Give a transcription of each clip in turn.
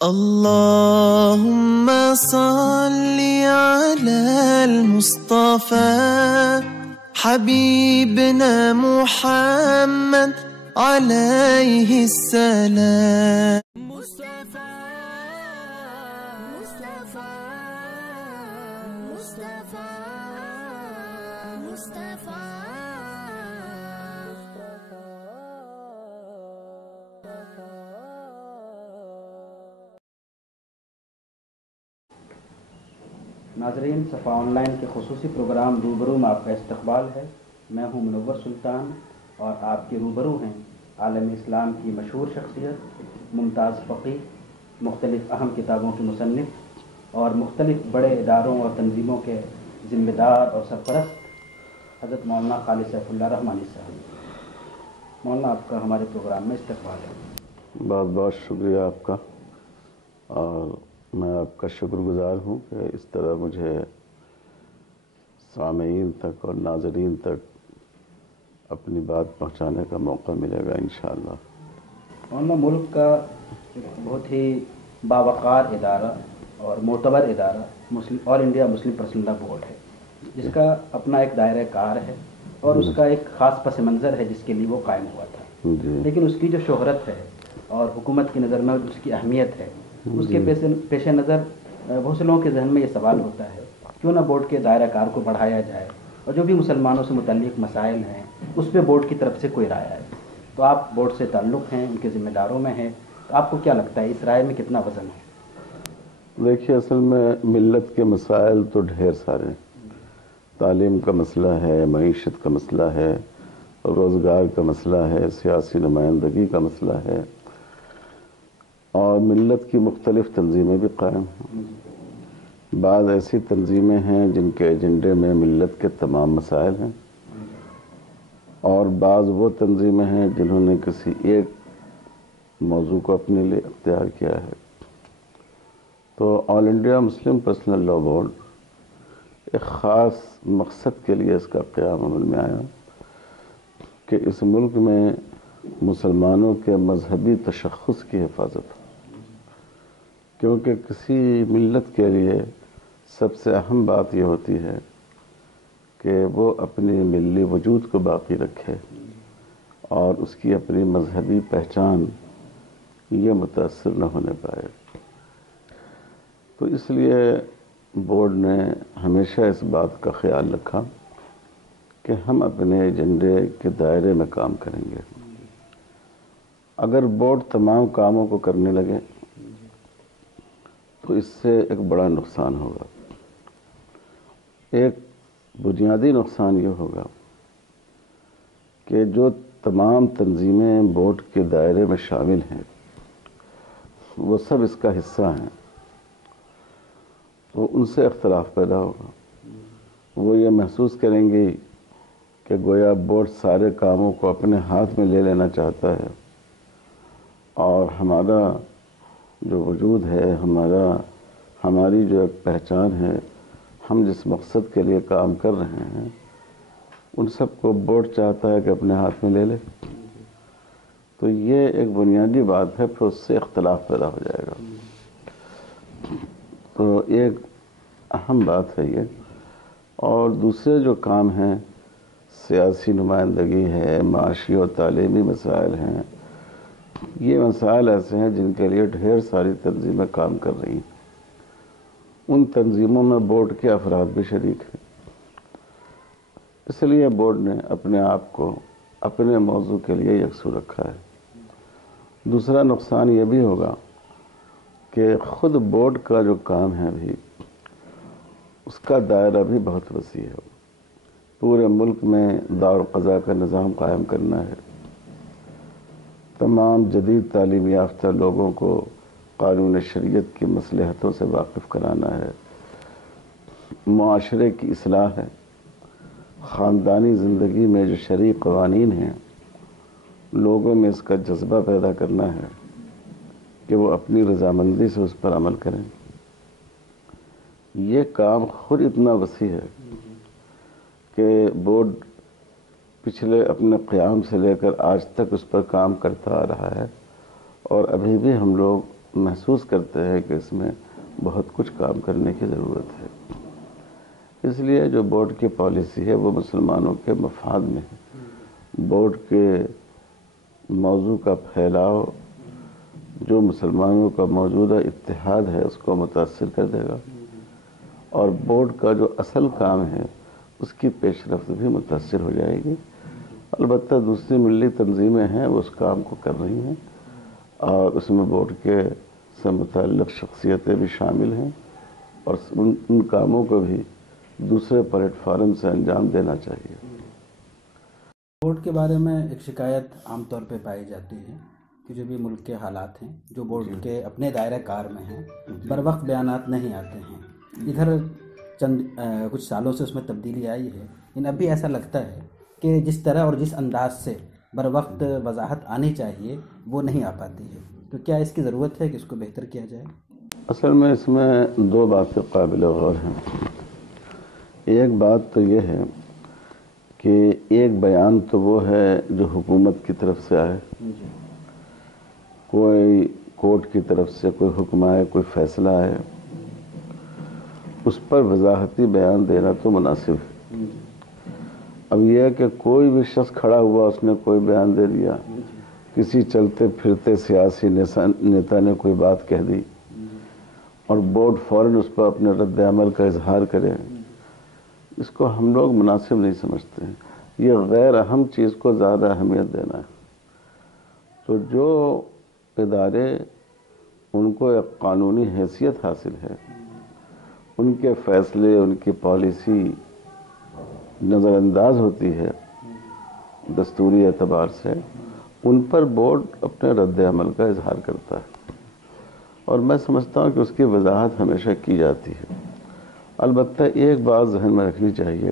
اللهم صل على المصطفى حبيبنا محمد عليه السلام. مصطفى مصطفى مصطفى مصطفى ناظرین، صفا آن لائن کے خصوصی پروگرام روبرو میں آپ کا استقبال ہے. میں ہوں منور سلطان اور آپ کے روبرو ہیں عالم اسلام کی مشہور شخصیت، ممتاز فقیہ، مختلف اہم کتابوں کے مصنف اور مختلف بڑے اداروں اور تنظیموں کے ذمہ دار اور سرپرست حضرت مولانا خالد سیف اللہ رحمانی صاحب. مولانا، آپ کا ہمارے پروگرام میں استقبال ہے. بہت بہت شکریہ آپ کا، اور میں آپ کا شکر گزار ہوں کہ اس طرح مجھے سامعین تک اور ناظرین تک اپنی بات پہنچانے کا موقع ملے گا انشاءاللہ. مولانا، ملک کا ایک بہت ہی باوقار ادارہ اور معتبر ادارہ آل انڈیا مسلم پرسنل لا بورڈ ہے، جس کا اپنا ایک دائرہ کار ہے اور اس کا ایک خاص پس منظر ہے جس کے لیے وہ قائم ہوا تھا. لیکن اس کی جو شہرت ہے اور حکومت کی نظر میں اس کی اہمیت ہے، اس کے پیش نظر بہت سے لوگوں کے ذہن میں یہ سوال ہوتا ہے کیوں نہ بورڈ کے دائرہ کار کو بڑھایا جائے اور جو بھی مسلمانوں سے متعلق مسائل ہیں اس پہ بورڈ کی طرف سے کوئی رائے آئے. تو آپ بورڈ سے تعلق ہیں، ان کے ذمہ داروں میں ہیں، تو آپ کو کیا لگتا ہے اس رائے میں کتنا وزن ہے؟ دیکھیے، اصل میں ملت کے مسائل تو ڈھیر سارے ہیں. تعلیم کا مسئلہ ہے، معیشت کا مسئلہ ہے، روزگار کا مسئلہ ہے، سیاسی نمائندگی کا مسئلہ ہے، اور ملت کی مختلف تنظیمیں بھی قائم ہیں. بعض ایسی تنظیمیں ہیں جن کے ایجنڈے میں ملت کے تمام مسائل ہیں، اور بعض وہ تنظیمیں ہیں جنہوں نے کسی ایک موضوع کو اپنے لیے اختیار کیا ہے. تو آل انڈیا مسلم پرسنل لا بورڈ ایک خاص مقصد کے لیے اس کا قیام عمل میں آیا کہ اس ملک میں مسلمانوں کے مذہبی تشخص کی حفاظت ہو، کیونکہ کسی ملت کے لیے سب سے اہم بات یہ ہوتی ہے کہ وہ اپنی ملی وجود کو باقی رکھے اور اس کی اپنی مذہبی پہچان یہ متاثر نہ ہونے پائے. تو اس لیے بورڈ نے ہمیشہ اس بات کا خیال رکھا کہ ہم اپنے ایجنڈے کے دائرے میں کام کریں گے. اگر بورڈ تمام کاموں کو کرنے لگے تو اس سے ایک بڑا نقصان ہوگا. ایک بنیادی نقصان یہ ہوگا کہ جو تمام تنظیمیں بورڈ کے دائرے میں شامل ہیں وہ سب اس کا حصہ ہیں، تو ان سے اختلاف پیدا ہوگا. وہ یہ محسوس کریں گی کہ گویا بورڈ سارے کاموں کو اپنے ہاتھ میں لے لینا چاہتا ہے، اور ہمارا جو وجود ہے، ہماری جو ایک پہچان ہے، ہم جس مقصد کے لیے کام کر رہے ہیں، ان سب کو بورڈ چاہتا ہے کہ اپنے ہاتھ میں لے لے. تو یہ ایک بنیادی بات ہے، پھر اس سے اختلاف پیدا ہو جائے گا. تو ایک اہم بات ہے یہ. اور دوسرے جو کام ہیں، سیاسی نمائندگی ہے، معاشی اور تعلیمی مسائل ہیں، یہ مسائل ایسے ہیں جن کے لیے ڈھیر ساری تنظیمیں کام کر رہی ہیں. ان تنظیموں میں بورڈ کے افراد بھی شریک ہیں. اس لیے بورڈ نے اپنے آپ کو اپنے موضوع کے لیے یکسو رکھا ہے. دوسرا نقصان یہ بھی ہوگا کہ خود بورڈ کا جو کام ہے بھی، اس کا دائرہ بھی بہت وسیع ہے. پورے ملک میں دارالقضاء کا نظام قائم کرنا ہے، تمام جدید تعلیم یافتہ لوگوں کو قانون شریعت کی مصلحتوں سے واقف کرانا ہے، معاشرے کی اصلاح ہے، خاندانی زندگی میں جو شرعی قوانین ہیں لوگوں میں اس کا جذبہ پیدا کرنا ہے کہ وہ اپنی رضامندی سے اس پر عمل کریں. یہ کام خود اتنا وسیع ہے کہ بورڈ پچھلے اپنے قیام سے لے کر آج تک اس پر کام کرتا آ رہا ہے، اور ابھی بھی ہم لوگ محسوس کرتے ہیں کہ اس میں بہت کچھ کام کرنے کی ضرورت ہے. اس لیے جو بورڈ کی پالیسی ہے وہ مسلمانوں کے مفاد میں ہے. بورڈ کے موضوع کا پھیلاؤ جو مسلمانوں کا موجودہ اتحاد ہے اس کو متاثر کر دے گا، اور بورڈ کا جو اصل کام ہے اس کی پیش رفت بھی متاثر ہو جائے گی. البتہ دوسری ملی تنظیمیں ہیں وہ اس کام کو کر رہی ہیں، اور اس میں بورڈ کے سے متعلق شخصیتیں بھی شامل ہیں، اور ان کاموں کو بھی دوسرے پلیٹ فارم سے انجام دینا چاہیے. بورڈ کے بارے میں ایک شکایت عام طور پہ پائی جاتی ہے کہ جو بھی ملک کے حالات ہیں جو بورڈ کے اپنے دائرہ کار میں ہیں بر وقت بیانات نہیں آتے ہیں. ادھر چند کچھ سالوں سے اس میں تبدیلی آئی ہے، لیکن اب بھی ایسا لگتا ہے کہ جس طرح اور جس انداز سے بر وقت وضاحت آنی چاہیے وہ نہیں آ پاتی ہے. تو کیا اس کی ضرورت ہے کہ اس کو بہتر کیا جائے؟ اصل میں اس میں دو باتیں قابل غور ہیں. ایک بات تو یہ ہے کہ ایک بیان تو وہ ہے جو حکومت کی طرف سے آئے، کوئی کورٹ کی طرف سے کوئی حکم آئے، کوئی فیصلہ آئے، اس پر وضاحتی بیان دینا تو مناسب ہے. اب یہ ہے کہ کوئی بھی شخص کھڑا ہوا اس نے کوئی بیان دے دیا، کسی چلتے پھرتے سیاسی نیتا نے کوئی بات کہہ دی اور بورڈ فوراً اس پر اپنے رد عمل کا اظہار کرے، اس کو ہم لوگ مناسب نہیں سمجھتے ہیں. یہ غیر اہم چیز کو زیادہ اہمیت دینا ہے. تو جو ادارے ان کو ایک قانونی حیثیت حاصل ہے، ان کے فیصلے، ان کی پالیسی نظر انداز ہوتی ہے دستوری اعتبار سے، ان پر بورڈ اپنے رد عمل کا اظہار کرتا ہے، اور میں سمجھتا ہوں کہ اس کی وضاحت ہمیشہ کی جاتی ہے. البتہ ایک بات ذہن میں رکھنی چاہیے،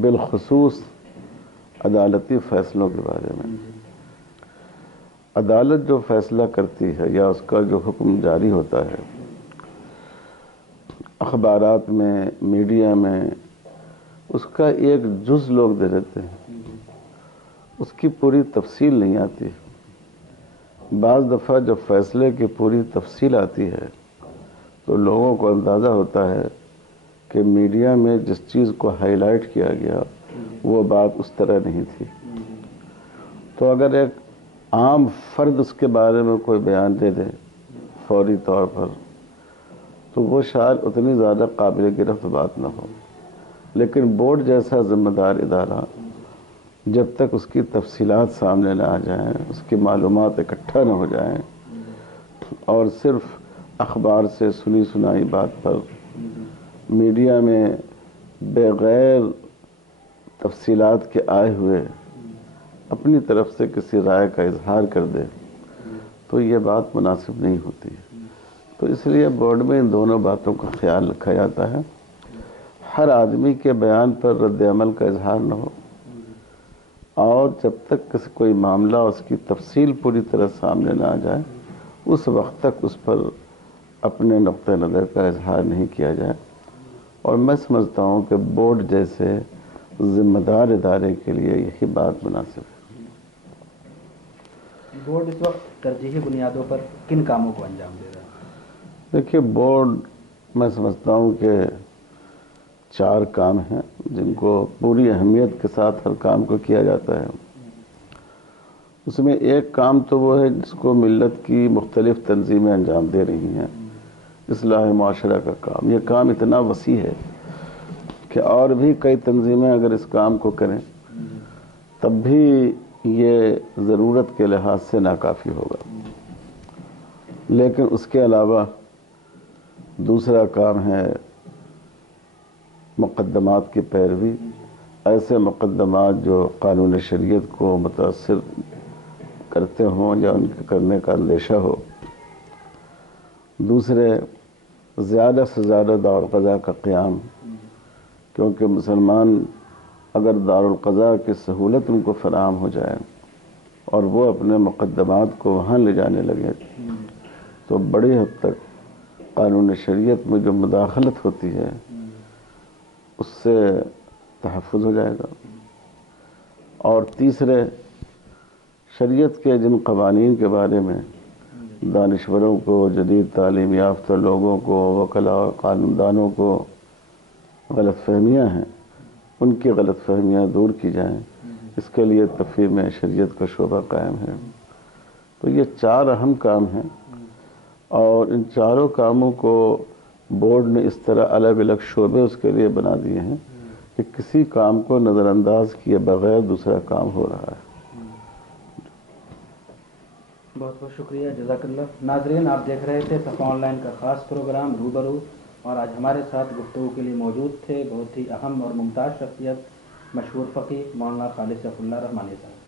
بالخصوص عدالتی فیصلوں کے بارے میں. عدالت جو فیصلہ کرتی ہے یا اس کا جو حکم جاری ہوتا ہے، اخبارات میں، میڈیا میں اس کا ایک جز لوگ دے دیتے ہیں، اس کی پوری تفصیل نہیں آتی. بعض دفعہ جب فیصلے کی پوری تفصیل آتی ہے تو لوگوں کو اندازہ ہوتا ہے کہ میڈیا میں جس چیز کو ہائی لائٹ کیا گیا وہ بات اس طرح نہیں تھی. تو اگر ایک عام فرد اس کے بارے میں کوئی بیان دے دے فوری طور پر تو وہ شاید اتنی زیادہ قابل گرفت بات نہ ہو، لیکن بورڈ جیسا ذمہ دار ادارہ جب تک اس کی تفصیلات سامنے نہ آ جائیں، اس کی معلومات اکٹھا نہ ہو جائیں، اور صرف اخبار سے سنی سنائی بات پر میڈیا میں بغیر تفصیلات کے آئے ہوئے اپنی طرف سے کسی رائے کا اظہار کر دے تو یہ بات مناسب نہیں ہوتی. تو اس لیے بورڈ میں ان دونوں باتوں کا خیال رکھا جاتا ہے. ہر آدمی کے بیان پر رد عمل کا اظہار نہ ہو، اور جب تک کوئی معاملہ اس کی تفصیل پوری طرح سامنے نہ آ جائے اس وقت تک اس پر اپنے نقطہ نظر کا اظہار نہیں کیا جائے. اور میں سمجھتا ہوں کہ بورڈ جیسے ذمہ دار ادارے کے لیے یہی بات مناسب ہے. بورڈ اس وقت ترجیحی بنیادوں پر کن کاموں کو انجام دے رہا ہے؟ دیکھیے، بورڈ میں سمجھتا ہوں کہ 4 کام ہیں جن کو پوری اہمیت کے ساتھ ہر کام کو کیا جاتا ہے. اس میں ایک کام تو وہ ہے جس کو ملت کی مختلف تنظیمیں انجام دے رہی ہیں، اصلاح معاشرہ کا کام. یہ کام اتنا وسیع ہے کہ اور بھی کئی تنظیمیں اگر اس کام کو کریں تب بھی یہ ضرورت کے لحاظ سے ناکافی ہوگا. لیکن اس کے علاوہ دوسرا کام ہے مقدمات کی پیروی، ایسے مقدمات جو قانون شریعت کو متاثر کرتے ہوں یا ان کے کرنے کا اندیشہ ہو. دوسرے، زیادہ سے زیادہ دارالقضاء کا قیام، کیونکہ مسلمان اگر دارالقضاء کی سہولت ان کو فراہم ہو جائے اور وہ اپنے مقدمات کو وہاں لے جانے لگے تو بڑی حد تک قانون شریعت میں جو مداخلت ہوتی ہے اس سے تحفظ ہو جائے گا. اور تیسرے، شریعت کے جن قوانین کے بارے میں دانشوروں کو، جدید تعلیم یافتہ لوگوں کو، وکلاء اور قانون دانوں کو غلط فہمیاں ہیں، ان کی غلط فہمیاں دور کی جائیں، اس کے لیے تفہیم شریعت کا شعبہ قائم ہے۔ تو یہ 4 اہم کام ہیں، اور ان چاروں کاموں کو بورڈ نے اس طرح الگ الگ شعبے اس کے لیے بنا دیے ہیں کہ کسی کام کو نظر انداز کیے بغیر دوسرا کام ہو رہا ہے۔ بہت بہت شکریہ، جزاک اللہ۔ ناظرین، آپ دیکھ رہے تھے صفا آن لائن کا خاص پروگرام روبرو، اور آج ہمارے ساتھ گفتگو کے لیے موجود تھے بہت ہی اہم اور ممتاز شخصیت، مشہور فقیہ مولانا خالد سیف اللہ رحمانی صاحب۔